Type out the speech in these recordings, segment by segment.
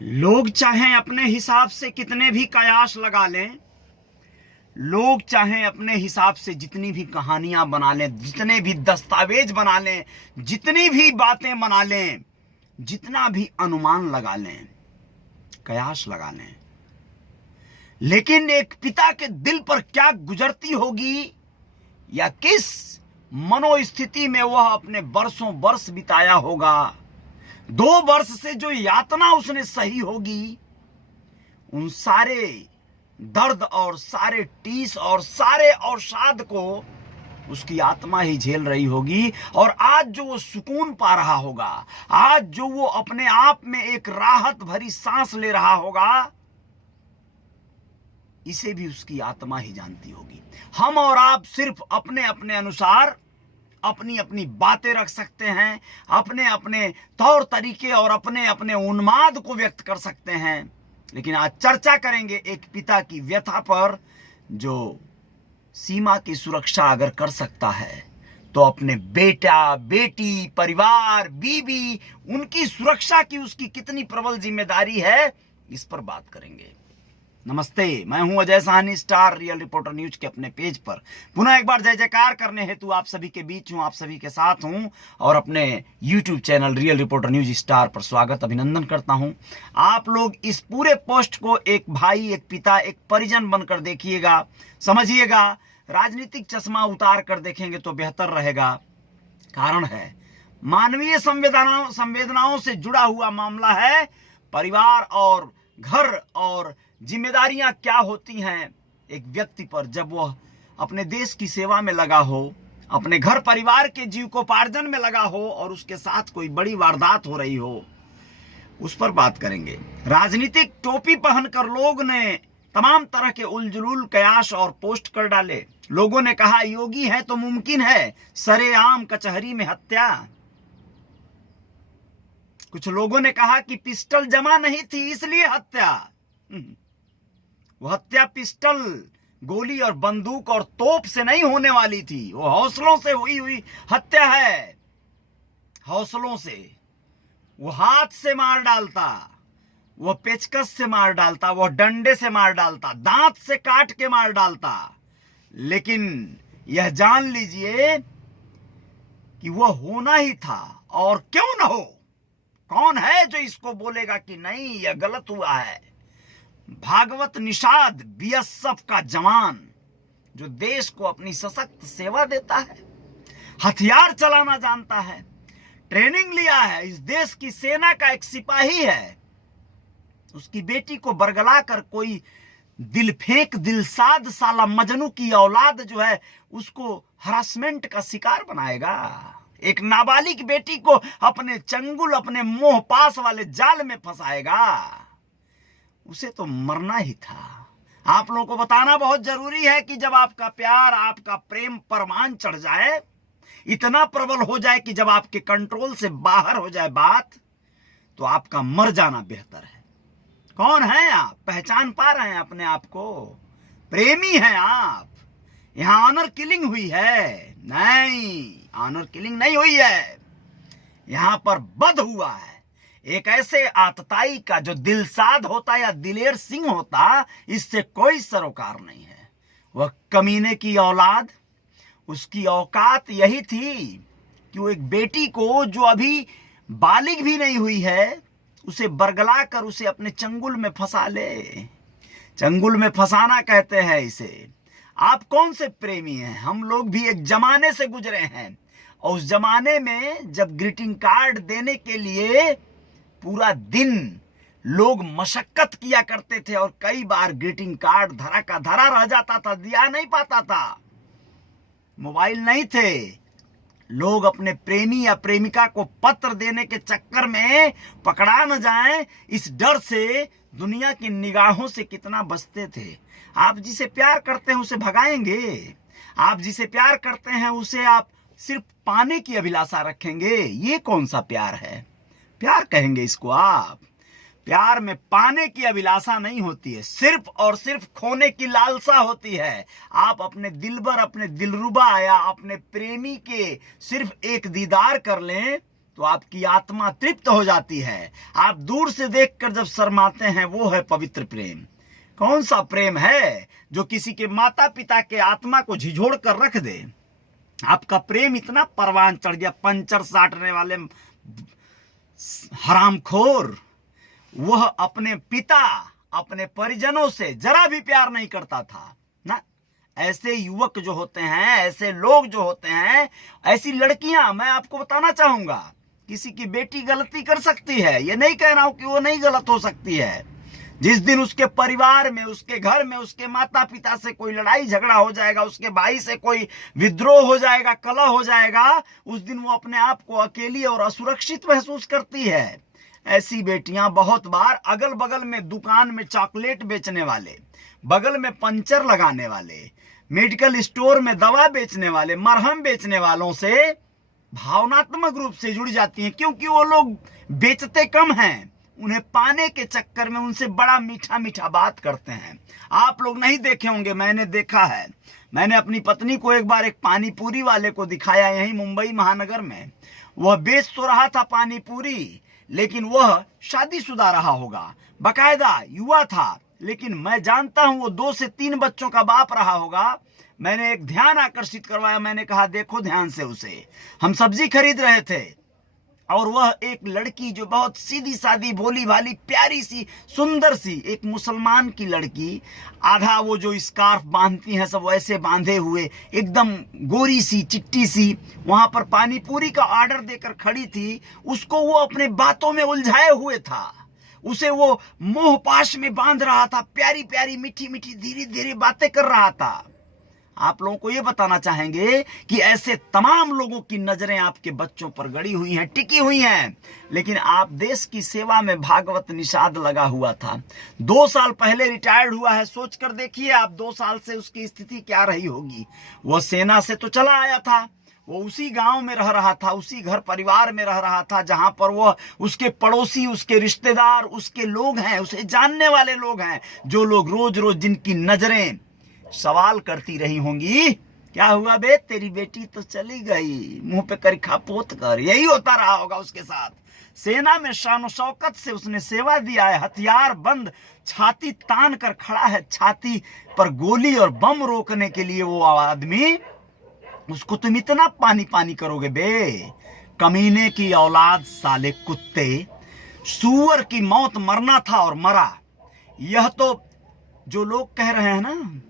लोग चाहें अपने हिसाब से कितने भी कयास लगा लें, लोग चाहें अपने हिसाब से जितनी भी कहानियां बना लें, जितने भी दस्तावेज बना लें, जितनी भी बातें बना लें, जितना भी अनुमान लगा लें, कयास लगा लें, लेकिन एक पिता के दिल पर क्या गुजरती होगी या किस मनोस्थिति में वह अपने बरसों बरस बिताया होगा, 2 वर्ष से जो यातना उसने सही होगी, उन सारे दर्द और सारे टीस और सारे अवसाद को उसकी आत्मा ही झेल रही होगी। और आज जो वो सुकून पा रहा होगा, आज जो वो अपने आप में एक राहत भरी सांस ले रहा होगा, इसे भी उसकी आत्मा ही जानती होगी। हम और आप सिर्फ अपने अपने अनुसार अपनी अपनी बातें रख सकते हैं, अपने अपने तौर तरीके और अपने अपने उन्माद को व्यक्त कर सकते हैं, लेकिन आज चर्चा करेंगे एक पिता की व्यथा पर जो सीमा की सुरक्षा अगर कर सकता है तो अपने बेटा, बेटी, परिवार, बीवी, उनकी सुरक्षा की उसकी कितनी प्रबल जिम्मेदारी है, इस पर बात करेंगे। नमस्ते, मैं हूं Ajay Sahni, star real reporter news के अपने पेज पर पुनः एक बार जय जयकार करने हेतु आप सभी के बीच हूं, आप सभी के साथ हूं और अपने YouTube channel real reporter news star पर स्वागत, अभिनंदन करता हूं। आप लोग इस पूरे पोस्ट को एक भाई, एक पिता, एक परिजन बनकर देखिएगा, समझिएगा। राजनीतिक चश्मा उतार कर देखेंगे तो बेहतर रहेगा। कारण है मानवीय संवेदनाओं से जुड़ा हुआ मामला है। परिवार और घर और जिम्मेदारियां क्या होती हैं एक व्यक्ति पर जब वह अपने देश की सेवा में लगा हो, अपने घर परिवार के जीविकोपार्जन में लगा हो और उसके साथ कोई बड़ी वारदात हो रही हो, उस पर बात करेंगे। राजनीतिक टोपी पहनकर लोग ने तमाम तरह के उलझुल कयास और पोस्ट कर डाले। लोगों ने कहा योगी है तो मुमकिन है सरेआम कचहरी में हत्या। कुछ लोगों ने कहा कि पिस्टल जमा नहीं थी इसलिए हत्या। वो हत्या पिस्टल, गोली और बंदूक और तोप से नहीं होने वाली थी, वो हौसलों से हुई हत्या है। हौसलों से वो हाथ से मार डालता, वो पेचकस से मार डालता, वो डंडे से मार डालता, दांत से काट के मार डालता, लेकिन यह जान लीजिए कि वह होना ही था। और क्यों ना हो, कौन है जो इसको बोलेगा कि नहीं यह गलत हुआ है। भागवत निषाद बीएसएफ का जवान जो देश को अपनी सशक्त सेवा देता है, हथियार चलाना जानता है, ट्रेनिंग लिया है, इस देश की सेना का एक सिपाही है, उसकी बेटी को बरगला कर कोई दिलफेंक दिलसाद साला मजनू की औलाद जो है उसको हरासमेंट का शिकार बनाएगा। एक नाबालिग बेटी को अपने चंगुल, अपने मोह पास वाले जाल में फंसाएगा। उसे तो मरना ही था। आप लोगों को बताना बहुत जरूरी है कि जब आपका प्यार, आपका प्रेम परवान चढ़ जाए, इतना प्रबल हो जाए कि जब आपके कंट्रोल से बाहर हो जाए बात, तो आपका मर जाना बेहतर है। कौन है आप? पहचान पा रहे हैं अपने आप को? प्रेमी हैं आप? यहां ऑनर किलिंग हुई है? नहीं, ऑनर किलिंग नहीं हुई है, यहां पर वध हुआ है। एक ऐसे आतताई का जो दिलसाद होता या दिलेर सिंह होता, इससे कोई सरोकार नहीं है। वह कमीने की औलाद, उसकी औकात यही थी कि वो एक बेटी को जो अभी बालिग भी नहीं हुई है, उसे बरगला कर उसे अपने चंगुल में फंसा ले। चंगुल में फंसाना कहते हैं इसे। आप कौन से प्रेमी हैं? हम लोग भी एक जमाने से गुजरे हैं और उस जमाने में जब ग्रीटिंग कार्ड देने के लिए पूरा दिन लोग मशक्कत किया करते थे और कई बार ग्रीटिंग कार्ड धरा का धरा रह जाता था, दिया नहीं पाता था, मोबाइल नहीं थे। लोग अपने प्रेमी या प्रेमिका को पत्र देने के चक्कर में पकड़ा न जाएं, इस डर से दुनिया की निगाहों से कितना बचते थे। आप जिसे प्यार करते हैं उसे भगाएंगे, आप जिसे प्यार करते हैं उसे आप सिर्फ पाने की अभिलाषा रखेंगे। ये कौन सा प्यार है? प्यार कहेंगे इसको आप? प्यार में पाने की अभिलाषा नहीं होती है, सिर्फ और सिर्फ खोने की लालसा होती है। आप अपने दिलबर, अपने दिलरुबा या अपने प्रेमी के सिर्फ एक दीदार कर लें तो आपकी आत्मा तृप्त हो जाती है। आप दूर से देखकर जब शर्माते हैं, वो है पवित्र प्रेम। कौन सा प्रेम है जो किसी के माता पिता के आत्मा को झिझोड़ कर रख दे? आपका प्रेम इतना परवान चढ़ गया, पंचर साटने वाले हरामखोर, वह अपने पिता, अपने परिजनों से जरा भी प्यार नहीं करता था ना। ऐसे युवक जो होते हैं, ऐसे लोग जो होते हैं, ऐसी लड़कियां, मैं आपको बताना चाहूंगा, किसी की बेटी गलती कर सकती है, ये नहीं कह रहा हूं कि वो नहीं गलत हो सकती है। जिस दिन उसके परिवार में, उसके घर में, उसके माता पिता से कोई लड़ाई झगड़ा हो जाएगा, उसके भाई से कोई विद्रोह हो जाएगा, कलह हो जाएगा, उस दिन वो अपने आप को अकेली और असुरक्षित महसूस करती है। ऐसी बेटियां बहुत बार अगल बगल में दुकान में चॉकलेट बेचने वाले, बगल में पंचर लगाने वाले, मेडिकल स्टोर में दवा बेचने वाले, मरहम बेचने वालों से भावनात्मक रूप से जुड़ जाती हैं, क्योंकि वो लोग बेचते कम हैं, उन्हें पाने के चक्कर में उनसे बड़ा मीठा मीठा बात करते हैं। आप लोग नहीं देखे होंगे, मैंने देखा है। मैंने अपनी पत्नी को एक बार एक पानी पूरी वाले को दिखाया, यहीं मुंबई महानगर में। वह बेच तो रहा था पानी पूरी, लेकिन वह शादीशुदा रहा होगा, बकायदा युवा था, लेकिन मैं जानता हूं वो 2 से 3 बच्चों का बाप रहा होगा। मैंने एक ध्यान आकर्षित करवाया, मैंने कहा देखो ध्यान से उसे। हम सब्जी खरीद रहे थे और वह एक लड़की जो बहुत सीधी सादी, भोली भाली, प्यारी सी, सुंदर सी, एक मुसलमान की लड़की, आधा वो जो स्कार्फ बांधती हैं सब वैसे बांधे हुए, एकदम गोरी सी, चिट्टी सी, वहां पर पानी पूरी का ऑर्डर देकर खड़ी थी। उसको वो अपने बातों में उलझाए हुए था, उसे वो मोह पाश में बांध रहा था, प्यारी प्यारी, मीठी मीठी, धीरे धीरे बातें कर रहा था। आप लोगों को यह बताना चाहेंगे कि ऐसे तमाम लोगों की नजरें आपके बच्चों पर गड़ी हुई हैं, टिकी हुई हैं, लेकिन आप देश की सेवा में भागवत निषाद लगा हुआ था। 2 साल पहले रिटायर्ड हुआ है, सोच कर देखिए आप 2 साल से उसकी स्थिति क्या रही होगी। वह सेना से तो चला आया था, वो उसी गांव में रह रहा था, उसी घर परिवार में रह रहा था जहां पर वह, उसके पड़ोसी, उसके रिश्तेदार, उसके लोग हैं, उसे जानने वाले लोग हैं, जो लोग रोज रोज जिनकी नजरें सवाल करती रही होंगी, क्या हुआ बे, तेरी बेटी तो चली गई, मुंह पे करिखा पोत कर। यही होता रहा होगा उसके साथ। सेना में शान शौकत से उसने सेवा दिया है, हथियार बंद, छाती तान कर खड़ा है, छाती पर गोली और बम रोकने के लिए वो आदमी। उसको तुम इतना पानी पानी करोगे बे? कमीने की औलाद, साले कुत्ते, सूअर की मौत मरना था और मरा। यह तो जो लोग कह रहे हैं ना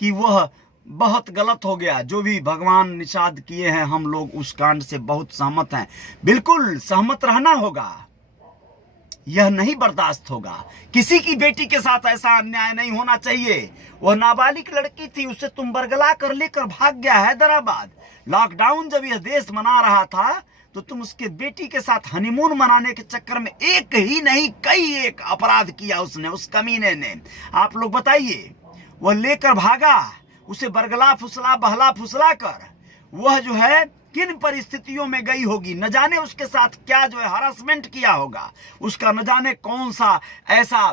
कि वह बहुत गलत हो गया, जो भी भगवान निषाद किए हैं, हम लोग उस कांड से बहुत सहमत हैं। बिल्कुल सहमत रहना होगा, यह नहीं बर्दाश्त होगा। किसी की बेटी के साथ ऐसा अन्याय नहीं होना चाहिए। वह नाबालिग लड़की थी, उसे तुम बरगला कर लेकर भाग गया हैदराबाद। लॉकडाउन जब यह देश मना रहा था तो तुम उसके बेटी के साथ हनीमून मनाने के चक्कर में एक ही नहीं कई एक अपराध किया उसने, उस कमीने ने। आप लोग बताइए, वह लेकर भागा, उसे बरगला फुसला बहला फुसला कर। वह जो है किन परिस्थितियों में गई होगी, न जाने उसके साथ क्या जो है हरासमेंट किया होगा उसका, न जाने कौन सा ऐसा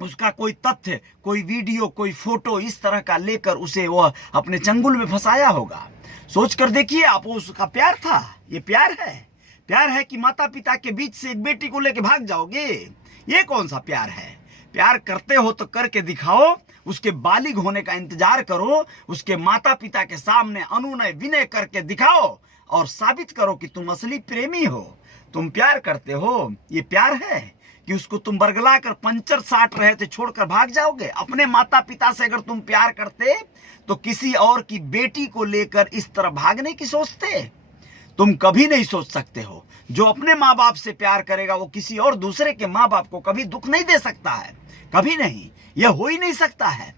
उसका कोई तथ्य, कोई वीडियो, कोई फोटो इस तरह का लेकर उसे वह अपने चंगुल में फंसाया होगा। सोच कर देखिए आप, उसका प्यार था? ये प्यार है? प्यार है कि माता पिता के बीच से एक बेटी को लेकर भाग जाओगे? ये कौन सा प्यार है? प्यार करते हो तो करके दिखाओ, उसके बालिग होने का इंतजार करो, उसके माता पिता के सामने अनुनय विनय करके दिखाओ और साबित करो कि तुम असली प्रेमी हो, तुम प्यार करते हो। ये प्यार है कि उसको तुम बरगला कर पंचर साट रहे थे छोड़कर भाग जाओगे? अपने माता पिता से अगर तुम प्यार करते तो किसी और की बेटी को लेकर इस तरह भागने की सोचते? तुम कभी नहीं सोच सकते हो। जो अपने माँ बाप से प्यार करेगा वो किसी और दूसरे के माँ बाप को कभी दुख नहीं दे सकता है, कभी नहीं, यह हो ही नहीं सकता है।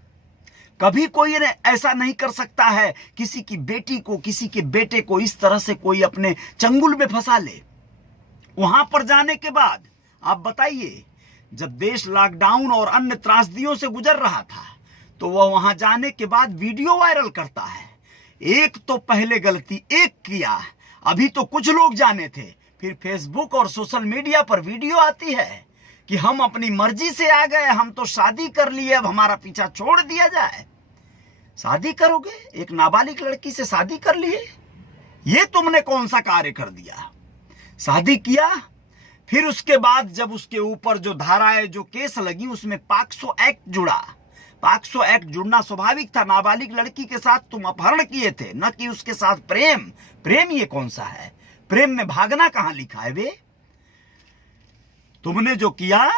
कभी कोई ऐसा नहीं कर सकता है किसी की बेटी को, किसी के बेटे को इस तरह से कोई अपने चंगुल में फंसा ले। वहां पर जाने के बाद आप बताइए, जब देश लॉकडाउन और अन्य त्रासदियों से गुजर रहा था तो वह वहां जाने के बाद वीडियो वायरल करता है। एक तो पहले गलती एक किया, अभी तो कुछ लोग जाने थे, फिर फेसबुक और सोशल मीडिया पर वीडियो आती है कि हम अपनी मर्जी से आ गए, हम तो शादी कर लिए, अब हमारा पीछा छोड़ दिया जाए। शादी करोगे? एक नाबालिग लड़की से शादी कर लिए? ये तुमने कौन सा कार्य कर दिया? शादी किया, फिर उसके बाद जब उसके ऊपर जो धाराएं जो केस लगी उसमें पॉक्सो एक्ट जुड़ा। पॉक्सो एक्ट जुड़ना स्वाभाविक था। नाबालिग लड़की के साथ तुम अपहरण किए थे, न कि उसके साथ प्रेम। प्रेम ये कौन सा है? प्रेम में भागना कहां लिखा है बे? तुमने जो किया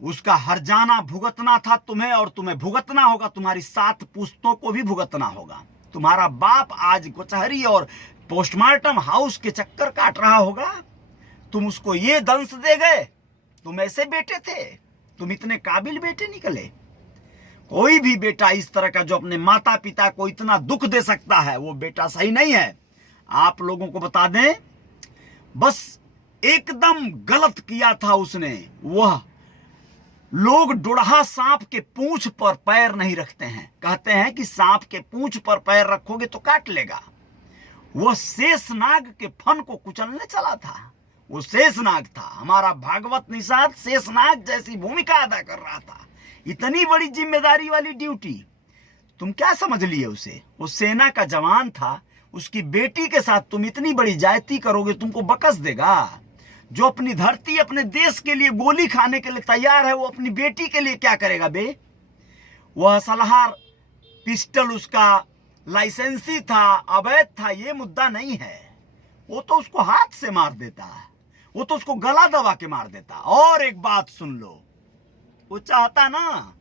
उसका हर्जाना भुगतना था तुम्हें, और तुम्हें भुगतना होगा। तुम्हारी 7 पुश्तों को भी भुगतना होगा। तुम्हारा बाप आज कचहरी और पोस्टमार्टम हाउस के चक्कर काट रहा होगा। तुम उसको ये दंश दे गए। तुम ऐसे बेटे थे? तुम इतने काबिल बेटे निकले? कोई भी बेटा इस तरह का जो अपने माता पिता को इतना दुख दे सकता है, वो बेटा सही नहीं है। आप लोगों को बता दें, बस एकदम गलत किया था उसने। वह लोग डुड़हा सांप के पूंछ पर पैर नहीं रखते हैं। कहते हैं कि सांप के पूंछ पर पैर रखोगे तो काट लेगा। वह शेषनाग के फन को कुचलने चला था। वो शेषनाग था। हमारा भागवत निषाद शेषनाग जैसी भूमिका अदा कर रहा था। इतनी बड़ी जिम्मेदारी वाली ड्यूटी तुम क्या समझ लिए उसे? वो सेना का जवान था। उसकी बेटी के साथ तुम इतनी बड़ी ज्यादती करोगे, तुमको बकस देगा। जो अपनी धरती अपने देश के लिए गोली खाने के लिए तैयार है, वो अपनी बेटी के लिए क्या करेगा बे? वह सलाहार पिस्टल उसका लाइसेंसी था, अवैध था, ये मुद्दा नहीं है। वो तो उसको हाथ से मार देता, वो तो उसको गला दबा के मार देता। और एक बात सुन लो, वो चाहता ना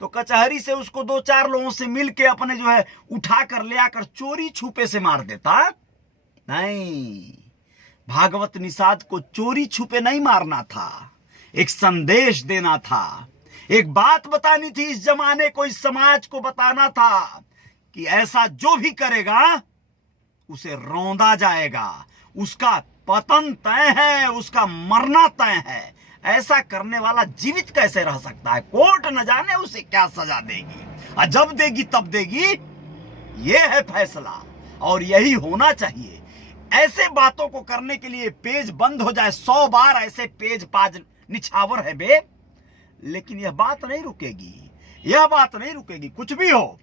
तो कचहरी से उसको 2-4 लोगों से मिलके अपने जो है उठा कर ले आकर चोरी छुपे से मार देता। नहीं, भागवत निषाद को चोरी छुपे नहीं मारना था, एक संदेश देना था, एक बात बतानी थी इस जमाने को, इस समाज को बताना था कि ऐसा जो भी करेगा उसे रौंदा जाएगा, उसका पतन तय है, उसका मरना तय है। ऐसा करने वाला जीवित कैसे रह सकता है? कोर्ट न जाने उसे क्या सजा देगी, और जब देगी तब देगी। यह है फैसला, और यही होना चाहिए। ऐसे बातों को करने के लिए पेज बंद हो जाए 100 बार, ऐसे पेज पाज निछावर है बे, लेकिन यह बात नहीं रुकेगी, यह बात नहीं रुकेगी। कुछ भी हो,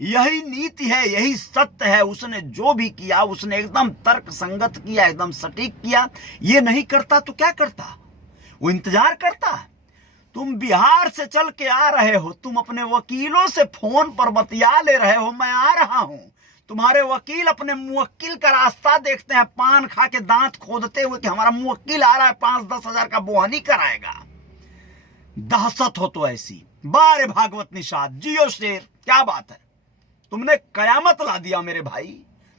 यही नीति है, यही सत्य है। उसने जो भी किया उसने एकदम तर्क संगत किया, एकदम सटीक किया। ये नहीं करता तो क्या करता? वो इंतजार करता। तुम बिहार से चल के आ रहे हो, तुम अपने वकीलों से फोन पर बतिया ले रहे हो, मैं आ रहा हूं। तुम्हारे वकील अपने मुवक्किल का रास्ता देखते हैं, पान खा के दांत खोदते हुए कि हमारा मुवक्किल आ रहा है, 5-10 हजार का बोहनी कराएगा। दहशत हो तो ऐसी। बारे भागवत निषाद, जियो शेर, क्या बात है? तुमने कयामत ला दिया मेरे भाई,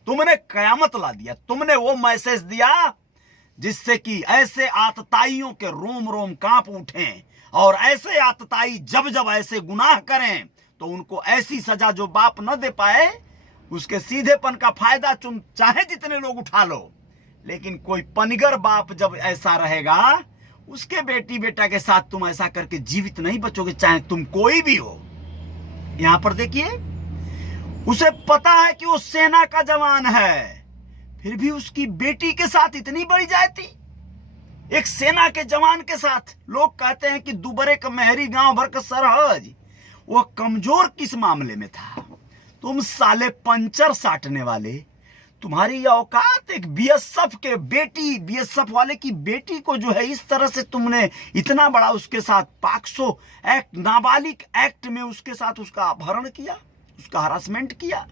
तुमने कयामत ला दिया। तुमने वो मैसेज दिया जिससे कि ऐसे आतताइयों के रोम रोम कांप उठें, और ऐसे आतताई जब जब ऐसे गुनाह करें तो उनको ऐसी सजा जो बाप न दे पाए, उसके सीधेपन का फायदा तुम चाहे जितने लोग उठा लो, लेकिन कोई पनिगर बाप जब ऐसा रहेगा, उसके बेटी बेटा के साथ तुम ऐसा करके जीवित नहीं बचोगे, चाहे तुम कोई भी हो। यहां पर देखिए, उसे पता है कि वो सेना का जवान है, फिर भी उसकी बेटी के साथ इतनी बड़ी जाती, एक सेना के जवान के साथ। लोग कहते हैं कि दुबरे का मेहरी गांव भर का सरहज। वह कमजोर किस मामले में था? तुम साले पंचर साटने वाले, तुम्हारी औकात एक बीएसएफ के बेटी, बीएसएफ वाले की बेटी को जो है इस तरह से तुमने इतना बड़ा उसके साथ पॉक्सो एक्ट, नाबालिग एक्ट में उसके साथ उसका अपहरण किया, उसका हरासमेंट किया।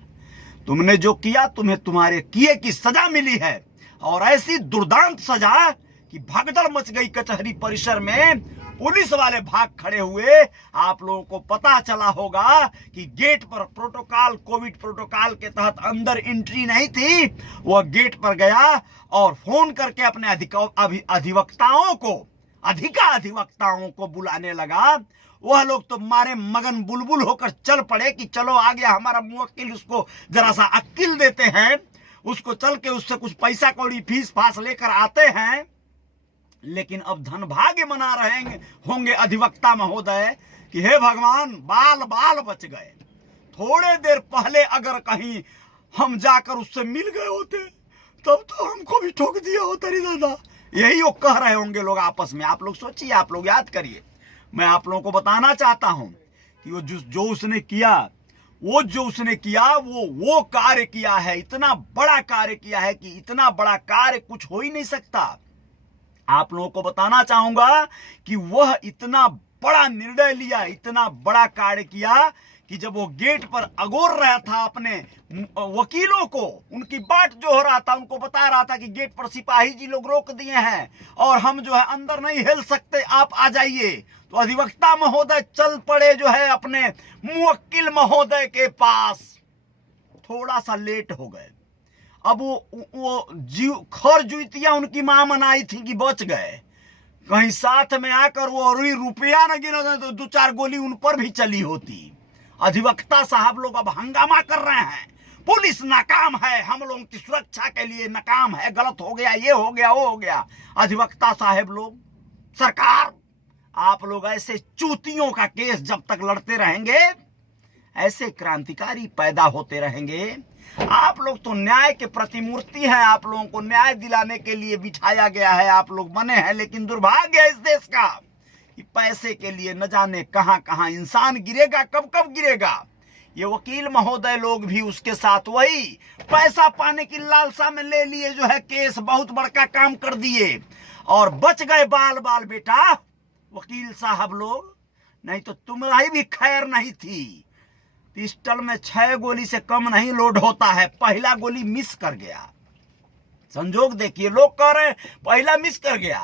तुमने जो किया, तुम्हें तुम्हारे किए की सजा मिली है, और ऐसी दुर्दांत सजा कि भगदड़ मच गई कचहरी परिसर में। पुलिस वाले भाग खड़े हुए। आप लोगों को पता चला होगा कि गेट पर प्रोटोकॉल, कोविड प्रोटोकॉल के तहत अंदर एंट्री नहीं थी। वह गेट पर गया और फोन करके अपने अधिवक्ताओं को बुलाने लगा। वह लोग तो मारे मगन बुलबुल होकर चल पड़े कि चलो आ गया हमारा मुवक्किल, उसको जरा सा अक्ल देते हैं, उसको चल के उससे कुछ पैसा कौड़ी फीस फास लेकर आते हैं। लेकिन अब धनभाग्य मना रहे होंगे अधिवक्ता महोदय कि हे भगवान, बाल बाल बच गए। थोड़े देर पहले अगर कहीं हम जाकर उससे मिल गए होते तब तो हमको भी ठोक दिया होता रे दादा। यही वो कह रहे होंगे लोग आपस में। आप लोग सोचिए, आप लोग याद करिए। मैं आप लोगों को बताना चाहता हूं कि वो जो उसने किया, वो कार्य किया है, इतना बड़ा कार्य किया है कि इतना बड़ा कार्य कुछ हो ही नहीं सकता। आप लोगों को बताना चाहूंगा कि वह इतना बड़ा निर्णय लिया, इतना बड़ा कार्य किया कि जब वो गेट पर अगोर रहा था अपने वकीलों को, उनकी बाट जो हो रहा था, उनको बता रहा था कि गेट पर सिपाही जी लोग रोक दिए हैं और हम जो है अंदर नहीं हिल सकते, आप आ जाइए, तो अधिवक्ता महोदय चल पड़े जो है अपने मुवक्किल महोदय के पास। थोड़ा सा लेट हो गए। अब वो खर जुतियां उनकी मां मनाई थी कि बच गए, कहीं साथ में आकर वो रुपया न गिना तो 2-4 गोली उन पर भी चली होती। अधिवक्ता साहब लोग अब हंगामा कर रहे हैं, पुलिस नाकाम है, हम लोगों की सुरक्षा के लिए नाकाम है, गलत हो गया, ये हो गया, वो हो गया। अधिवक्ता साहब लोग, सरकार, आप लोग ऐसे चूतियों का केस जब तक लड़ते रहेंगे, ऐसे क्रांतिकारी पैदा होते रहेंगे। आप लोग तो न्याय के प्रतिमूर्ति हैं, आप लोगों को न्याय दिलाने के लिए बिठाया गया है, आप लोग बने हैं, लेकिन दुर्भाग्य है इस देश का कि पैसे के लिए न जाने कहां कहां इंसान गिरेगा, कब कब गिरेगा। ये वकील महोदय लोग भी उसके साथ वही पैसा पाने की लालसा में ले लिए जो है केस, बहुत बड़का काम कर दिए और बच गए बाल बाल। बेटा वकील साहब लोग, नहीं तो तुम्हारी भी खैर नहीं थी। पिस्टल में 6 गोली से कम नहीं लोड होता है, पहला गोली मिस कर गया। संजोग देखिए, लोग कह रहे हैं पहला मिस कर गया।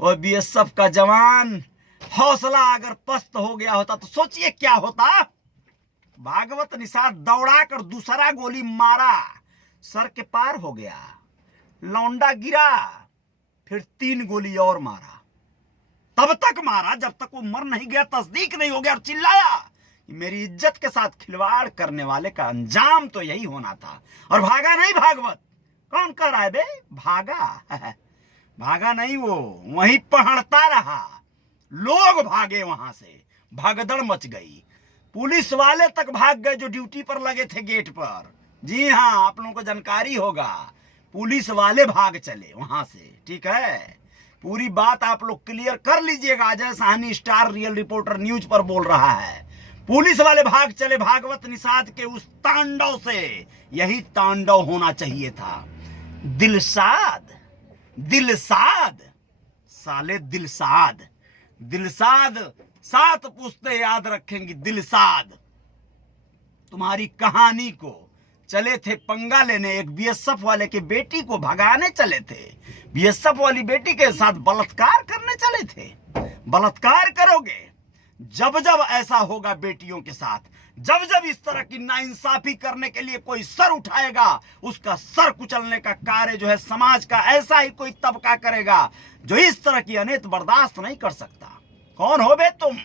वो बीएसएफ का जवान हौसला अगर पस्त हो गया होता तो सोचिए क्या होता। भागवत निषाद दौड़ाकर दूसरा गोली मारा, सर के पार हो गया, लौंडा गिरा, फिर 3 गोली और मारा। तब तक मारा जब तक वो मर नहीं गया, तस्दीक नहीं हो गया, और चिल्लाया कि मेरी इज्जत के साथ खिलवाड़ करने वाले का अंजाम तो यही होना था। और भागा नहीं भागवत। कौन कह रहा है बे भागा? भागा नहीं, वो वहीं पहड़ता रहा। लोग भागे वहां से, भागदड़ मच गई। पुलिस वाले तक भाग गए जो ड्यूटी पर लगे थे गेट पर। जी हाँ, आप लोगों को जानकारी होगा, पुलिस वाले भाग चले वहां से। ठीक है, पूरी बात आप लोग क्लियर कर लीजिएगा। Ajay Sahni star real reporter news पर बोल रहा है, पुलिस वाले भाग चले भागवत निषाद के उस तांडव से। यही तांडव होना चाहिए था। दिलसाद, दिलसाद, साले दिलसाद, दिलसाद 7 पुश्ते याद रखेंगी। दिलसाद तुम्हारी कहानी को चले थे पंगा लेने, एक बीएसएफ वाले की बेटी को भगाने चले थे, बीएसएफ वाली बेटी के साथ बलात्कार करने चले थे। बलात्कार करोगे जब जब ऐसा होगा बेटियों के साथ, जब जब इस तरह की नाइंसाफी करने के लिए कोई सर उठाएगा, उसका सर कुचलने का कार्य जो है समाज का ऐसा ही कोई तबका करेगा जो इस तरह की अनैत बर्दाश्त नहीं कर सकता। कौन हो बे तुम?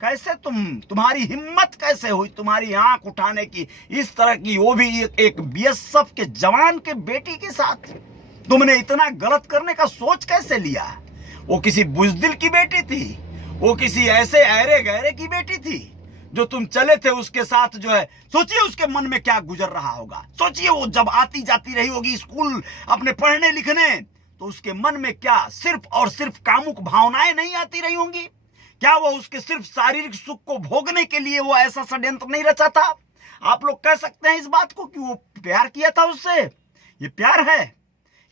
कैसे तुम्हारी हिम्मत कैसे हुई तुम्हारी आंख उठाने की इस तरह की, वो भी एक बीएसएफ के जवान के बेटी के साथ? तुमने इतना गलत करने का सोच कैसे लिया? वो किसी बुजदिल की बेटी थी, वो किसी ऐसे अहरे गहरे की बेटी थी जो तुम चले थे उसके साथ जो है। सोचिए उसके मन में क्या गुजर रहा होगा। सोचिए वो जब आती जाती रही होगी स्कूल अपने पढ़ने लिखने, तो उसके मन में क्या सिर्फ और सिर्फ कामुक भावनाएं नहीं आती रही होंगी? क्या वो उसके सिर्फ शारीरिक सुख को भोगने के लिए वो ऐसा षड्यंत्र नहीं रचा था? आप लोग कह सकते हैं इस बात को कि वो प्यार किया था उससे। ये प्यार है?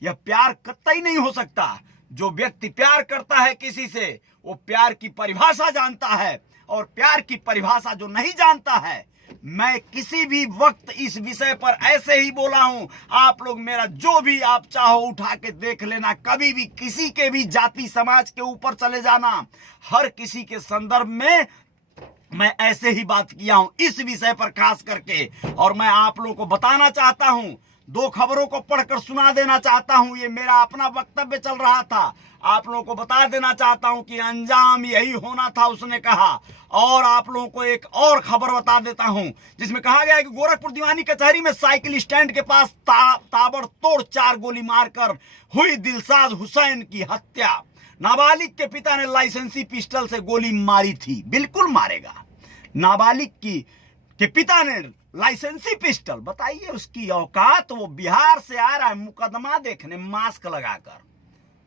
यह प्यार कतई नहीं हो सकता। जो व्यक्ति प्यार करता है किसी से, वो प्यार की परिभाषा जानता है, और प्यार की परिभाषा जो नहीं जानता है, मैं किसी भी वक्त इस विषय पर ऐसे ही बोला हूं। आप लोग मेरा जो भी आप चाहो उठा के देख लेना, कभी भी किसी के भी जाति समाज के ऊपर चले जाना, हर किसी के संदर्भ में मैं ऐसे ही बात किया हूं इस विषय पर खास करके। और मैं आप लोगों को बताना चाहता हूं, 2 खबरों को पढ़कर सुना देना चाहता हूं। ये मेरा अपना वक्तव्य चल रहा था, आप लोगों को बता देना चाहता हूं कि अंजाम यही होना था, उसने कहा। और आप लोगों को एक और खबर बता देता हूं जिसमें कहा गया है कि गोरखपुर दीवानी कचहरी में साइकिल स्टैंड के पास ताबड़तोड़ 4 गोली मारकर हुई दिलसाद हुसैन की हत्या। नाबालिग के पिता ने लाइसेंसी पिस्टल से गोली मारी थी। बिल्कुल मारेगा। नाबालिग के पिता ने लाइसेंसी पिस्टल, बताइए उसकी औकात। वो बिहार से आ रहा है मुकदमा देखने मास्क लगाकर।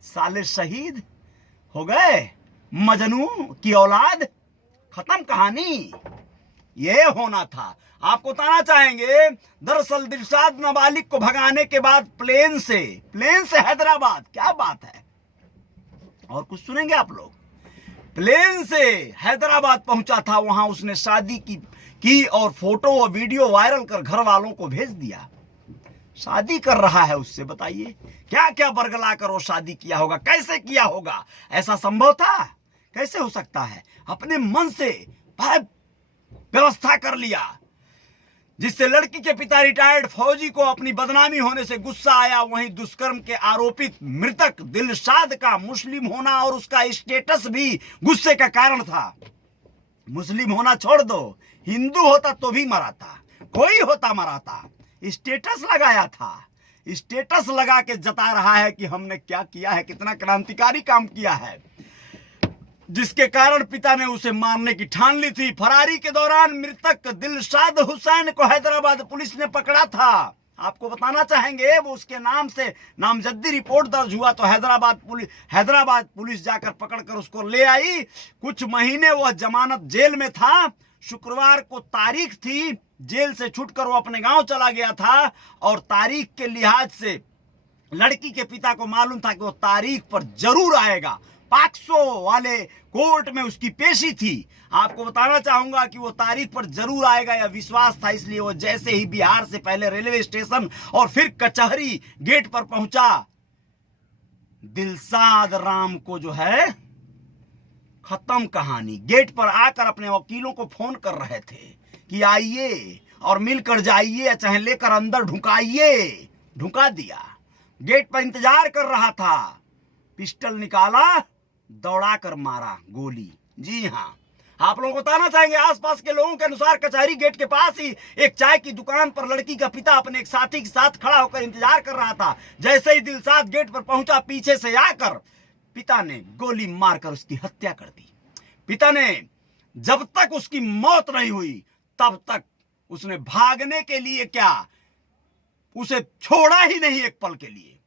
साले शहीद हो गए, मजनू की औलाद, खत्म कहानी। ये होना था। आपको बताना चाहेंगे, दरअसल दिलशाद नाबालिग को भगाने के बाद प्लेन से हैदराबाद, क्या बात है, और कुछ सुनेंगे आप लोग। प्लेन से हैदराबाद पहुंचा था, वहां उसने शादी की और फोटो और वीडियो वायरल कर घर वालों को भेज दिया। शादी कर रहा है उससे, बताइए क्या क्या बरगला कर वो शादी किया होगा, कैसे किया होगा, ऐसा संभव था? कैसे हो सकता है? अपने मन से व्यवस्था कर लिया, जिससे लड़की के पिता रिटायर्ड फौजी को अपनी बदनामी होने से गुस्सा आया। वहीं दुष्कर्म के आरोपित मृतक दिलशाद का मुस्लिम होना और उसका स्टेटस भी गुस्से का कारण था। मुस्लिम होना छोड़ दो, हिंदू होता तो भी मराता, कोई होता मराता। स्टेटस लगाया था, स्टेटस लगा के जता रहा है कि हमने क्या किया है, कितना क्रांतिकारी काम किया है, जिसके कारण पिता ने उसे मारने की ठान ली थी। फरारी के दौरान मृतक दिलशाद हुसैन को हैदराबाद पुलिस ने पकड़ा था। आपको बताना चाहेंगे, वो उसके नाम से नामजद्दी रिपोर्ट दर्ज हुआ तो हैदराबाद पुलिस जाकर पकड़कर उसको ले आई। कुछ महीने वह जमानत जेल में था। शुक्रवार को तारीख थी, जेल से छूटकर वो अपने गांव चला गया था और तारीख के लिहाज से लड़की के पिता को मालूम था कि वो तारीख पर जरूर आएगा। पॉक्सो वाले कोर्ट में उसकी पेशी थी। आपको बताना चाहूंगा कि वो तारीख पर जरूर आएगा, यह विश्वास था। इसलिए वो जैसे ही बिहार से पहले रेलवे स्टेशन और फिर कचहरी गेट पर पहुंचा, दिलशाद राम को जो है खत्म कहानी। गेट पर आकर अपने वकीलों को फोन कर रहे थे कि आइए और मिलकर जाइए, चाहे लेकर अंदर ढुकाइए। ढुका दिया। गेट पर इंतजार कर रहा था, पिस्टल निकाला, दौड़ाकर मारा गोली। जी हाँ, आप लोगों को बताना चाहेंगे, आसपास के लोगों के अनुसार कचहरी गेट के पास ही एक चाय की दुकान पर लड़की का पिता अपने एक साथी के साथ खड़ा होकर इंतजार कर रहा था। जैसे ही दिलशाद गेट पर पहुंचा, पीछे से आकर पिता ने गोली मारकर उसकी हत्या कर दी। पिता ने जब तक उसकी मौत नहीं हुई तब तक उसने भागने के लिए क्या, उसे छोड़ा ही नहीं एक पल के लिए।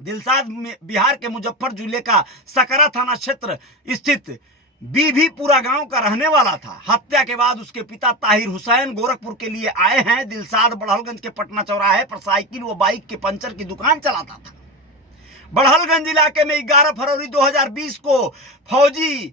दिलशाद बिहार के मुजफ्फर जिले का सकरा थाना क्षेत्र स्थित बीभीपुरा गांव का रहने वाला था। हत्या के बाद उसके पिता ताहिर हुसैन गोरखपुर के लिए आए हैं। दिलशाद बड़हलगंज के पटना चौराहे पर साइकिल व बाइक के पंचर की दुकान चलाता था। बड़हलगंज इलाके में 11 फरवरी 2020 को फौजी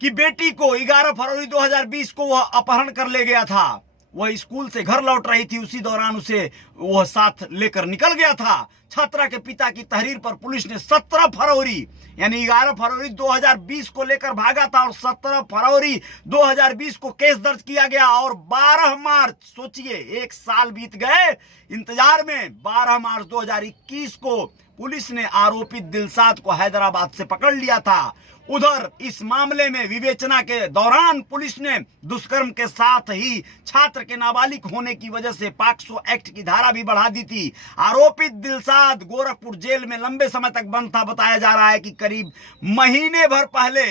की बेटी को 11 फरवरी 2020 को वह अपहरण कर ले गया था। वह स्कूल से घर लौट रही थी, उसी दौरान उसे वह साथ लेकर निकल गया था। छात्रा के पिता की तहरीर पर पुलिस ने 17 फरवरी यानी 11 फरवरी 2020 को लेकर भागा था और 17 फरवरी 2020 को केस दर्ज किया गया और 12 मार्च, सोचिए एक साल बीत गए इंतजार में, 12 मार्च 2021 को पुलिस ने आरोपित दिलशाद को हैदराबाद से पकड़ लिया था। उधर इस मामले में विवेचना के दौरान पुलिस ने दुष्कर्म के साथ ही छात्र के नाबालिग होने की वजह से पॉक्सो एक्ट की धारा भी बढ़ा दी थी। आरोपित दिलशाद गोरखपुर जेल में लंबे समय तक बंद था। बताया जा रहा है कि करीब महीने भर पहले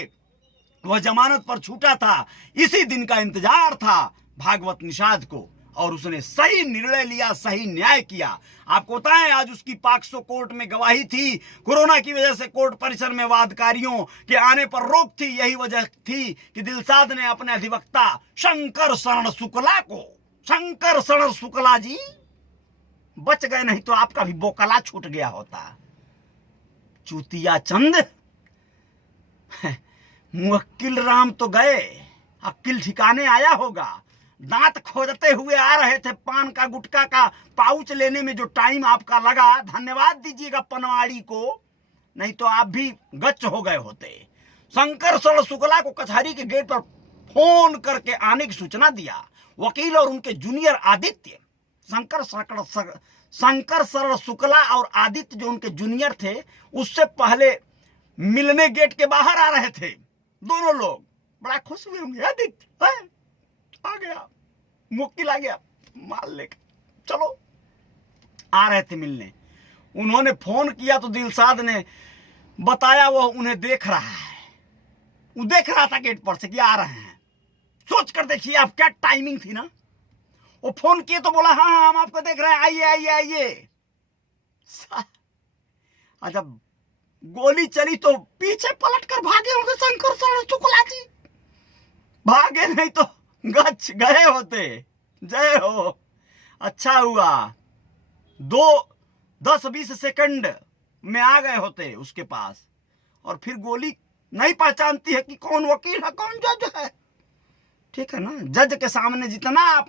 वह जमानत पर छूटा था। इसी दिन का इंतजार था भागवत निषाद को और उसने सही निर्णय लिया, सही न्याय किया। आपको बताएं, आज उसकी पॉक्सो कोर्ट में गवाही थी। कोरोना की वजह से कोर्ट परिसर में वादकारियों के आने पर रोक थी। यही वजह थी कि दिलशाद ने अपने अधिवक्ता शंकर शरण शुक्ला को, शंकर शरण शुक्ला जी बच गए, नहीं तो आपका भी बोकला छूट गया होता। चूतिया चंद मुवक्किल राम तो गए, अक्किल ठिकाने आया होगा। दांत खोदते हुए आ रहे थे, पान का गुटखा का पाउच लेने में जो टाइम आपका लगा, धन्यवाद दीजिएगा पनवाड़ी को, नहीं तो आप भी गच्च हो गए होते। शंकर शरण शुक्ला को कचहरी के गेट पर फोन करके आने की सूचना दिया। वकील और उनके जूनियर आदित्य, शंकर शरण शुक्ला और आदित्य जो उनके जूनियर थे, उससे पहले मिलने गेट के बाहर आ रहे थे। दोनों लोग बड़ा खुश हुए होंगे, आदित्य आ गया, मुक्किल आ गया माल लेकर, चलो। आ रहे थे मिलने। उन्होंने फोन किया तो दिलशाद ने बताया वह उन्हें देख रहा है। वो देख रहा था गेट पर से कि आ रहे हैं। सोच कर देखिए आप, क्या टाइमिंग थी ना। वो फोन किए तो बोला हाँ हम आपको देख रहे हैं, आइए आइए आइए। जब गोली चली तो पीछे पलट कर भागे होंगे शंकर शरण शुक्ला जी। भागे नहीं तो गच गए होते। जय हो, अच्छा हुआ 10-20 सेकंड में आ गए होते उसके पास। और फिर गोली नहीं पहचानती है कि कौन वकील है कौन जज है। ठीक है ना, जज के सामने जितना आप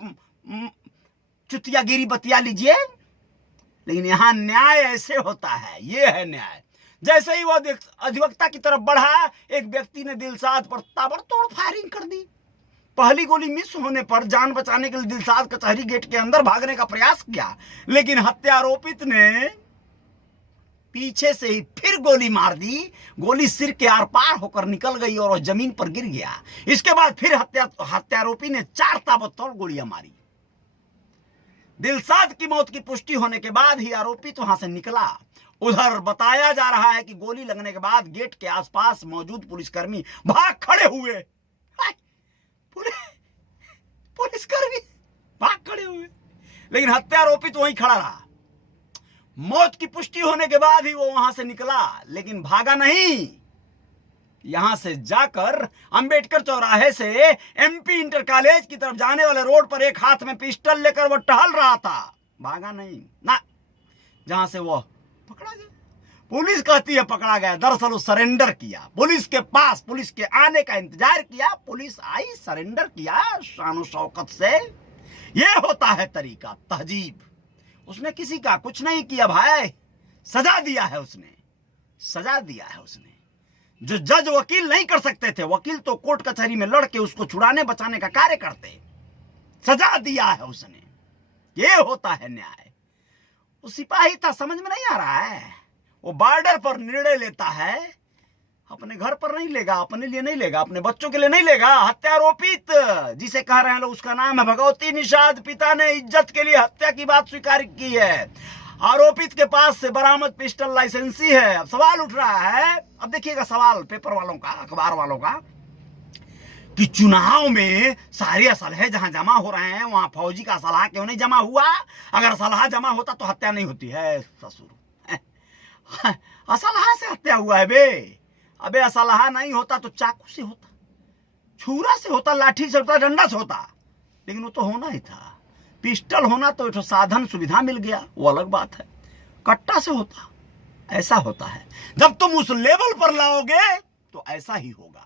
चुतियागिरी बतिया लीजिए, लेकिन यहां न्याय ऐसे होता है। ये है न्याय। जैसे ही वह अधिवक्ता की तरफ बढ़ा, एक व्यक्ति ने दिलशाद पर ताबड़तोड़ फायरिंग कर दी। पहली गोली मिस होने पर जान बचाने के लिए दिलशाद कचहरी गेट के अंदर भागने का प्रयास किया, लेकिन हत्यारोपित ने पीछे से ही फिर गोली मार दी। गोली सिर के आर पार होकर निकल गई और वह जमीन पर गिर गया। इसके बाद फिर हत्यारोपी ने 4 ताबड़तोड़ गोलियां मारी। दिलशाद की मौत की पुष्टि होने के बाद ही आरोपित वहां से निकला। उधर बताया जा रहा है कि गोली लगने के बाद गेट के आसपास मौजूद पुलिसकर्मी भाग खड़े हुए। पुलिसकर्मी भाग खड़े हुए, लेकिन हत्यारोपित वहीं खड़ा रहा। मौत की पुष्टि होने के बाद ही वो वहां से निकला, लेकिन भागा नहीं। यहां से जाकर अंबेडकर चौराहे से एमपी इंटर कॉलेज की तरफ जाने वाले रोड पर एक हाथ में पिस्टल लेकर वो टहल रहा था। भागा नहीं ना, जहां से वो पकड़ा गया। पुलिस कहती है पकड़ा गया, दरअसल वो सरेंडर किया। पुलिस के पास पुलिस के आने का इंतजार किया, पुलिस आई, सरेंडर किया शान शौकत से। ये होता है तरीका, तहजीब। उसने किसी का कुछ नहीं किया भाई, सजा दिया है उसने, सजा दिया है उसने। जो जज वकील नहीं कर सकते थे, वकील तो कोर्ट कचहरी में लड़ के उसको छुड़ाने बचाने का कार्य करते। सजा दिया है उसने। ये होता है न्याय। वो सिपाही था, समझ में नहीं आ रहा है। वो बॉर्डर पर निर्णय लेता है, अपने घर पर नहीं लेगा, अपने लिए नहीं लेगा, अपने बच्चों के लिए नहीं लेगा। हत्यारोपित जिसे कह रहे हैं लोग, उसका नाम है भगवती निषाद। पिता ने इज्जत के लिए हत्या की बात स्वीकार की है। आरोपित के पास से बरामद पिस्टल लाइसेंसी है। अब सवाल उठ रहा है, अब देखिएगा सवाल पेपर वालों का, अखबार वालों का, कि चुनाव में सारे असलहे जहां जमा हो रहे हैं वहां फौजी का असलहा क्यों नहीं जमा हुआ? अगर असलहा जमा होता तो हत्या नहीं होती है। ससुर असलहा से हत्या हुआ है बे। अबे असलहा नहीं होता तो चाकू से होता, छुरा से होता, लाठी से होता, डंडा से होता, लेकिन वो तो होना ही था। पिस्टल होना तो एक साधन सुविधा मिल गया, वो अलग बात है। कट्टा से होता, ऐसा होता है। जब तुम उस लेवल पर लाओगे तो ऐसा ही होगा।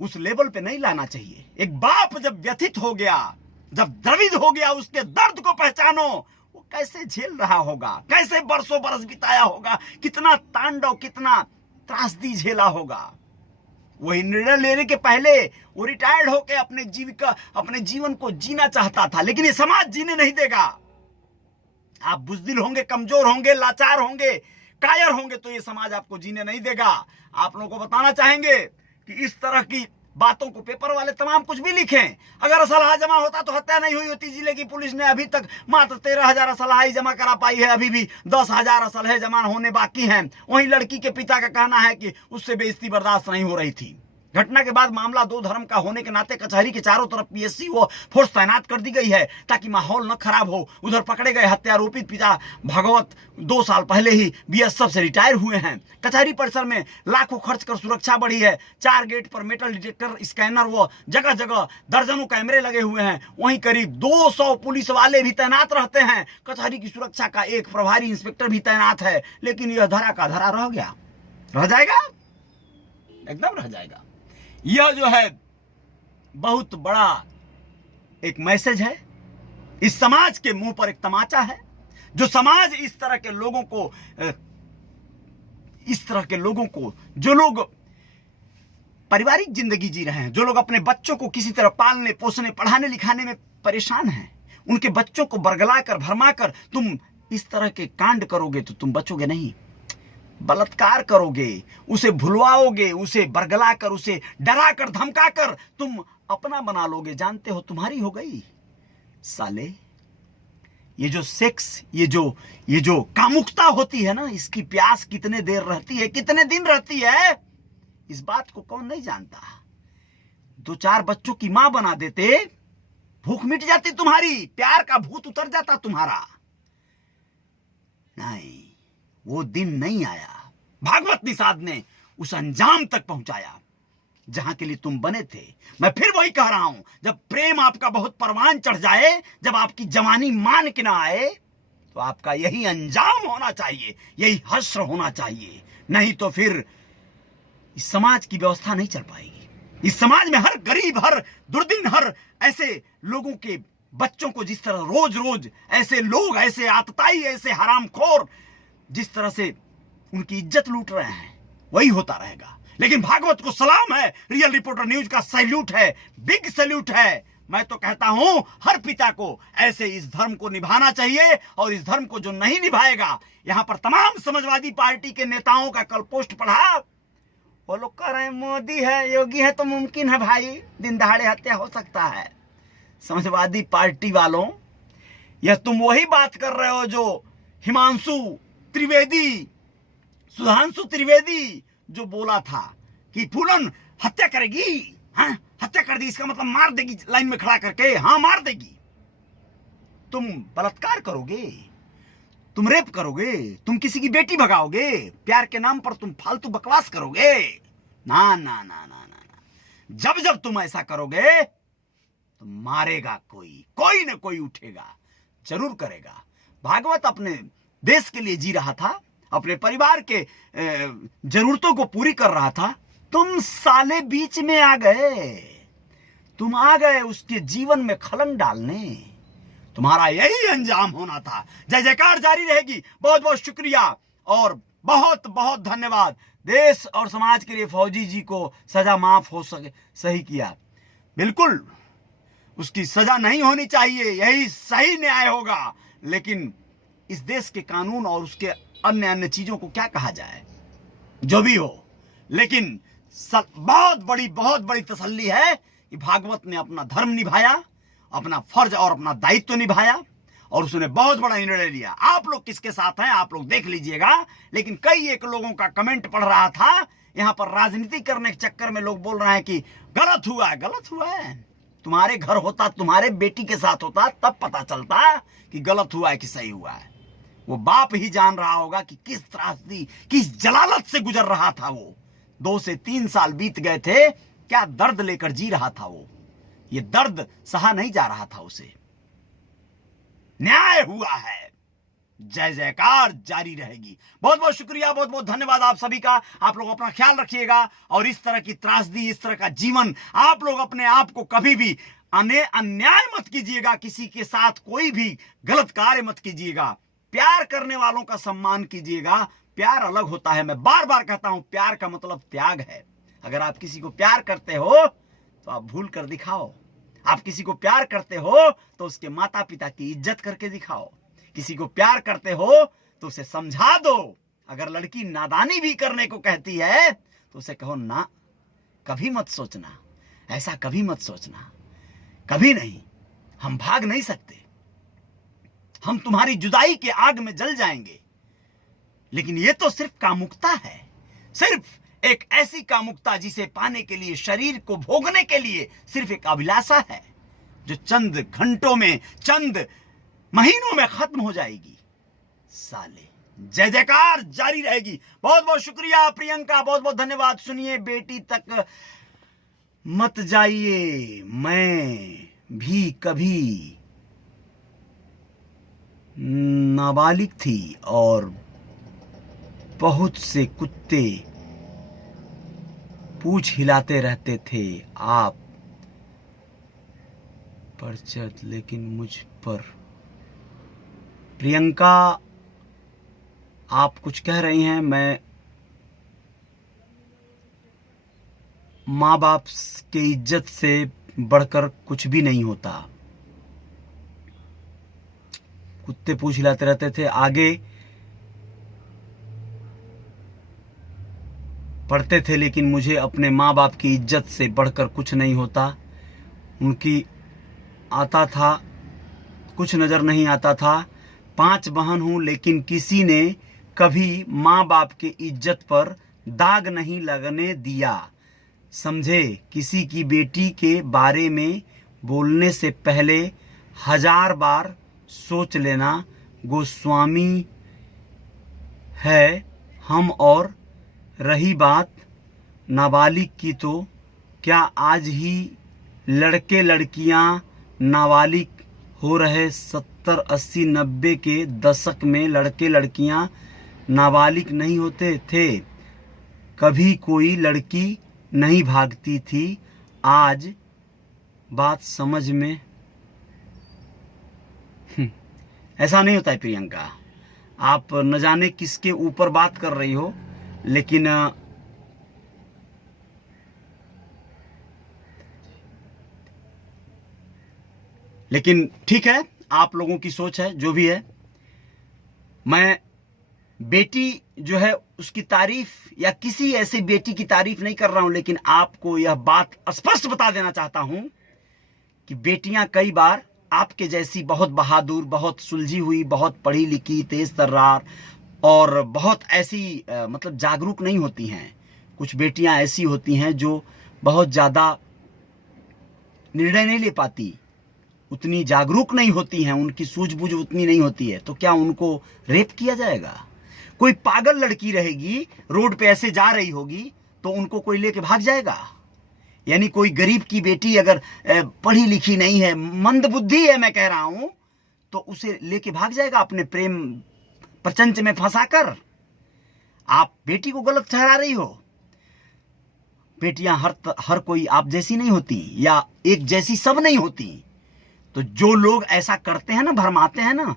उस लेवल पे नहीं लाना चाहिए। एक बाप जब व्यथित हो गया, जब द्रवित हो गया, उसके दर्द को पहचानो। वो कैसे झेल रहा होगा, कैसे बरसों बरस बिताया होगा, कितना तांडव, कितना त्रासदी झेला होगा। वही निर्णय लेने के पहले वो रिटायर्ड होकर अपने जीवन को जीना चाहता था, लेकिन ये समाज जीने नहीं देगा। आप बुज़दिल होंगे, कमजोर होंगे, लाचार होंगे, कायर होंगे, तो ये समाज आपको जीने नहीं देगा। आप लोगों को बताना चाहेंगे कि इस तरह की बातों को पेपर वाले तमाम कुछ भी लिखें। अगर असलहा जमा होता तो हत्या नहीं हुई होती। जिले की पुलिस ने अभी तक मात्र 13,000 असलहा ही जमा करा पाई है। अभी भी 10,000 असलहे जमा होने बाकी हैं। वहीं लड़की के पिता का कहना है कि उससे बेइज्जती बर्दाश्त नहीं हो रही थी। घटना के बाद मामला दो धर्म का होने के नाते कचहरी के चारों तरफ पीएससी व फोर्स तैनात कर दी गई है ताकि माहौल न खराब हो। उधर पकड़े गए हत्यारोपित पिता भागवत 2 साल पहले ही बीएसएफ से रिटायर हुए हैं। कचहरी परिसर में लाखों खर्च कर सुरक्षा बढ़ी है। 4 गेट पर मेटल डिटेक्टर, स्कैनर व जगह जगह दर्जनों कैमरे लगे हुए हैं। वहीं करीब 200 पुलिस वाले भी तैनात रहते हैं। कचहरी की सुरक्षा का एक प्रभारी इंस्पेक्टर भी तैनात है। लेकिन यह धरा का धरा रह गया, रह जाएगा, एकदम रह जाएगा। यह जो है बहुत बड़ा एक मैसेज है। इस समाज के मुंह पर एक तमाचा है। जो समाज इस तरह के लोगों को जो लोग पारिवारिक जिंदगी जी रहे हैं, जो लोग अपने बच्चों को किसी तरह पालने पोसने पढ़ाने लिखाने में परेशान हैं, उनके बच्चों को बरगला कर भरमा कर तुम इस तरह के कांड करोगे तो तुम बचोगे नहीं। बलात्कार करोगे, उसे भुलवाओगे, उसे बरगला कर, उसे डरा कर धमका कर तुम अपना बना लोगे। जानते हो तुम्हारी हो गई साले। ये जो सेक्स, ये जो कामुकता होती है ना, इसकी प्यास कितने देर रहती है, कितने दिन रहती है, इस बात को कौन नहीं जानता। 2-4 बच्चों की मां बना देते, भूख मिट जाती तुम्हारी, प्यार का भूत उतर जाता तुम्हारा। नहीं, वो दिन नहीं आया। भागवत निषाद ने उस अंजाम तक पहुंचाया। जहां के लिए तुम बने थे। मैं फिर वही कह रहा हूं, जब प्रेम आपका बहुत परवान चढ़ जाए, जब आपकी जवानी मान के ना आए, तो आपका यही अंजाम होना चाहिए, यही हश्र होना चाहिए। नहीं तो फिर इस समाज की व्यवस्था नहीं चल पाएगी। इस समाज में हर गरीब, हर दुर्दिन, हर ऐसे लोगों के बच्चों को जिस तरह रोज रोज ऐसे लोग, ऐसे आतताई, ऐसे हरामखोर जिस तरह से उनकी इज्जत लूट रहे हैं, वही होता रहेगा। लेकिन भागवत को सलाम है, रियल रिपोर्टर न्यूज का सैल्यूट है, बिग सैल्यूट है। मैं तो कहता हूं हर पिता को ऐसे इस धर्म को निभाना चाहिए, और इस धर्म को जो नहीं निभाएगा, यहां पर तमाम समाजवादी पार्टी के नेताओं का कल पोस्ट पढ़ा, वो लोग कह रहे हैं मोदी है, योगी है तो मुमकिन है भाई, दिन दहाड़े हत्या हो सकता है। समाजवादी पार्टी वालों, यह तुम वही बात कर रहे हो जो हिमांशु त्रिवेदी, सुधांशु त्रिवेदी जो बोला था कि फूलन हत्या करेगी। हाँ, हत्या कर दी, इसका मतलब मार देगी लाइन में खड़ा करके। हाँ, मार देगी। तुम बलात्कार करोगे, तुम रेप करोगे, तुम किसी की बेटी भगाओगे, प्यार के नाम पर तुम फालतू बकवास करोगे। ना ना ना ना ना ना, जब जब तुम ऐसा करोगे तो मारेगा कोई न कोई उठेगा, जरूर करेगा। भागवत अपने देश के लिए जी रहा था, अपने परिवार के जरूरतों को पूरी कर रहा था। तुम साले बीच में आ गए, तुम आ गए उसके जीवन में खलन डालने। तुम्हारा यही अंजाम होना था। जय जयकार जारी रहेगी। बहुत बहुत शुक्रिया और बहुत बहुत धन्यवाद। देश और समाज के लिए फौजी जी को सजा माफ हो सके, सही किया। बिल्कुल उसकी सजा नहीं होनी चाहिए, यही सही न्याय होगा। लेकिन इस देश के कानून और उसके अन्य अन्य चीजों को क्या कहा जाए, जो भी हो। लेकिन बहुत बड़ी तसल्ली है कि भागवत ने अपना धर्म निभाया, अपना फर्ज और अपना दायित्व निभाया, और उसने बहुत बड़ा निर्णय लिया। आप लोग किसके साथ हैं आप लोग देख लीजिएगा। लेकिन कई एक लोगों का कमेंट पढ़ रहा था, यहां पर राजनीति करने के चक्कर में लोग बोल रहे हैं कि गलत हुआ है। गलत हुआ है? तुम्हारे घर होता, तुम्हारे बेटी के साथ होता, तब पता चलता कि गलत हुआ है कि सही हुआ है। वो बाप ही जान रहा होगा कि किस त्रासदी, किस जलालत से गुजर रहा था वो। 2 से 3 साल बीत गए थे, क्या दर्द लेकर जी रहा था वो। ये दर्द सहा नहीं जा रहा था उसे। न्याय हुआ है। जय जयकार जारी रहेगी। बहुत बहुत शुक्रिया, बहुत बहुत धन्यवाद आप सभी का। आप लोग अपना ख्याल रखिएगा, और इस तरह की त्रासदी, इस तरह का जीवन आप लोग अपने आप को कभी भी अन्याय मत कीजिएगा। किसी के साथ कोई भी गलत कार्य मत कीजिएगा। प्यार करने वालों का सम्मान कीजिएगा। प्यार अलग होता है। मैं बार बार कहता हूं, प्यार का मतलब त्याग है। अगर आप किसी को प्यार करते हो तो आप भूल कर दिखाओ। आप किसी को प्यार करते हो तो उसके माता पिता की इज्जत करके दिखाओ। किसी को प्यार करते हो तो उसे समझा दो। अगर लड़की नादानी भी करने को कहती है तो उसे कहो ना, कभी मत सोचना, ऐसा कभी मत सोचना, कभी नहीं। हम भाग नहीं सकते, हम तुम्हारी जुदाई के आग में जल जाएंगे। लेकिन ये तो सिर्फ कामुकता है, सिर्फ एक ऐसी कामुकता जिसे पाने के लिए, शरीर को भोगने के लिए सिर्फ एक अभिलाषा है, जो चंद घंटों में, चंद महीनों में खत्म हो जाएगी। साले, जय जयकार जारी रहेगी। बहुत बहुत शुक्रिया प्रियंका, बहुत बहुत धन्यवाद। सुनिए, बेटी तक मत जाइए, मैं भी कभी नाबालिग थी और बहुत से कुत्ते पूंछ हिलाते रहते थे आप पर चढ़, लेकिन मुझ पर। प्रियंका, आप कुछ कह रही हैं। मैं माँ बाप के इज्जत से बढ़कर कुछ भी नहीं होता। कुत्ते पूंछ हिलाते रहते थे, आगे पढ़ते थे, लेकिन मुझे अपने माँ बाप की इज्जत से बढ़कर कुछ नहीं होता। उनकी आता था, कुछ नज़र नहीं आता था। 5 बहन हूँ, लेकिन किसी ने कभी माँ बाप की इज्जत पर दाग नहीं लगने दिया। समझे, किसी की बेटी के बारे में बोलने से पहले 1000 बार सोच लेना। गोस्वामी है हम। और रही बात नाबालिग की, तो क्या आज ही लड़के लड़कियां नाबालिग हो रहे? 70, 80, 90 के दशक में लड़के लड़कियां नाबालिग नहीं होते थे, कभी कोई लड़की नहीं भागती थी। आज बात समझ में ऐसा नहीं होता है प्रियंका। आप न जाने किसके ऊपर बात कर रही हो, लेकिन ठीक है, आप लोगों की सोच है, जो भी है। मैं बेटी जो है उसकी तारीफ या किसी ऐसी बेटी की तारीफ नहीं कर रहा हूं, लेकिन आपको यह बात स्पष्ट बता देना चाहता हूं कि बेटियां कई बार आपके जैसी बहुत बहादुर, बहुत सुलझी हुई, बहुत पढ़ी लिखी, तेज तर्रार और बहुत ऐसी मतलब जागरूक नहीं होती हैं। कुछ बेटियां ऐसी होती हैं जो बहुत ज़्यादा निर्णय नहीं ले पाती, उतनी जागरूक नहीं होती हैं, उनकी सूझबूझ उतनी नहीं होती है। तो क्या उनको रेप किया जाएगा? कोई पागल लड़की रहेगी, रोड पे ऐसे जा रही होगी, तो उनको कोई लेके भाग जाएगा? यानी कोई गरीब की बेटी अगर पढ़ी लिखी नहीं है, मंद बुद्धि है, मैं कह रहा हूं, तो उसे लेके भाग जाएगा अपने प्रेम प्रचंच में फंसाकर? आप बेटी को गलत ठहरा रही हो। बेटियां हर कोई आप जैसी नहीं होती, या एक जैसी सब नहीं होती। तो जो लोग ऐसा करते हैं ना, भरमाते हैं ना,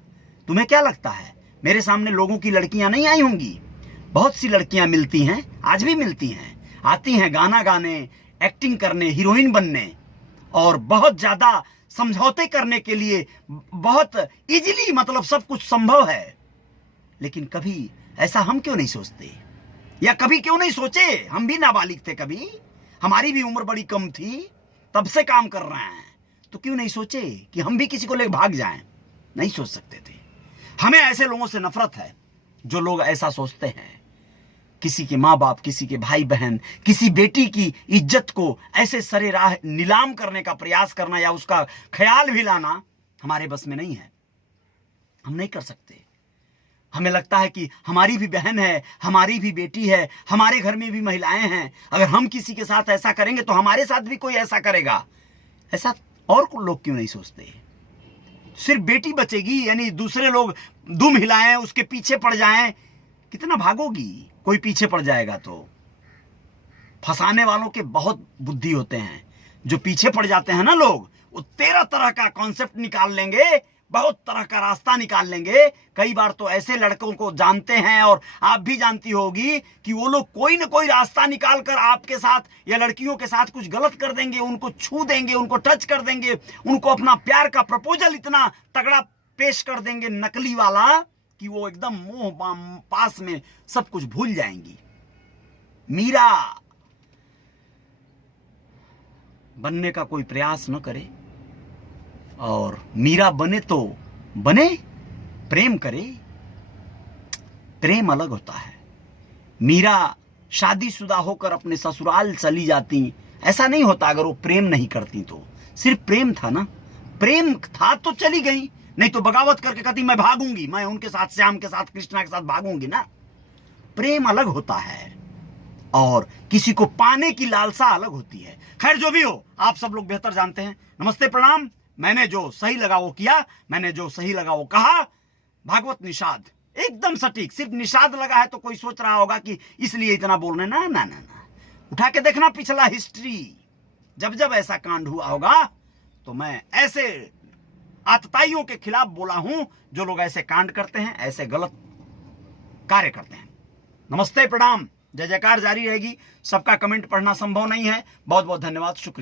तुम्हें क्या लगता है मेरे सामने लोगों की लड़कियां नहीं आई होंगी? बहुत सी लड़कियां मिलती हैं, आज भी मिलती हैं, आती हैं गाना गाने, एक्टिंग करने, हीरोइन बनने, और बहुत ज्यादा समझौते करने के लिए बहुत इजीली, मतलब सब कुछ संभव है। लेकिन कभी ऐसा हम क्यों नहीं सोचते? या कभी क्यों नहीं सोचे? हम भी नाबालिग थे, कभी हमारी भी उम्र बड़ी कम थी, तब से काम कर रहे हैं, तो क्यों नहीं सोचे कि हम भी किसी को लेकर भाग जाएं? नहीं सोच सकते थे। हमें ऐसे लोगों से नफरत है जो लोग ऐसा सोचते हैं। किसी के माँ बाप, किसी के भाई बहन, किसी बेटी की इज्जत को ऐसे सरेराह नीलाम करने का प्रयास करना या उसका ख्याल भी लाना हमारे बस में नहीं है। हम नहीं कर सकते। हमें लगता है कि हमारी भी बहन है, हमारी भी बेटी है, हमारे घर में भी महिलाएं हैं, अगर हम किसी के साथ ऐसा करेंगे तो हमारे साथ भी कोई ऐसा करेगा। ऐसा और लोग क्यों नहीं सोचते? सिर्फ बेटी बचेगी, यानी दूसरे लोग दुम हिलाएं, उसके पीछे पड़ जाएं, कितना भागोगी? कोई पीछे पड़ जाएगा तो। फंसाने वालों के बहुत बुद्धि होते हैं। जो पीछे पड़ जाते हैं ना लोग, वो 13 तरह का कॉन्सेप्ट निकाल लेंगे, बहुत तरह का रास्ता निकाल लेंगे। कई बार तो ऐसे लड़कों को जानते हैं, और आप भी जानती होगी, कि वो लोग कोई ना कोई रास्ता निकाल कर आपके साथ या लड़कियों के साथ कुछ गलत कर देंगे, उनको छू देंगे, उनको टच कर देंगे, उनको अपना प्यार का प्रपोजल इतना तगड़ा पेश कर देंगे, नकली वाला, कि वो एकदम मोह पास में सब कुछ भूल जाएंगी। मीरा बनने का कोई प्रयास न करे, और मीरा बने तो बने, प्रेम करे। प्रेम अलग होता है। मीरा शादीशुदा होकर अपने ससुराल चली जाती, ऐसा नहीं होता अगर वो प्रेम नहीं करती तो। सिर्फ प्रेम था ना, प्रेम था तो चली गई, नहीं तो बगावत करके कहती मैं भागूंगी, मैं उनके साथ, श्याम के साथ, कृष्णा के साथ भागूंगी ना। प्रेम अलग होता है, और किसी को पाने की लालसा अलग होती है। खैर, जो भी हो, आप सब लोग बेहतर जानते हैं। नमस्ते, प्रणाम। मैंने जो सही लगा वो किया, मैंने जो सही लगा वो कहा। भागवत निषाद एकदम सटीक। सिर्फ निषाद लगा है तो कोई सोच रहा होगा कि इसलिए इतना बोल रहे। ना ना ना ना, उठा के देखना पिछला हिस्ट्री। जब जब ऐसा कांड हुआ होगा तो मैं ऐसे आतताइयों के खिलाफ बोला हूं जो लोग ऐसे कांड करते हैं, ऐसे गलत कार्य करते हैं। नमस्ते, प्रणाम, जय जयकार जारी रहेगी। सबका कमेंट पढ़ना संभव नहीं है। बहुत बहुत धन्यवाद, शुक्रिया।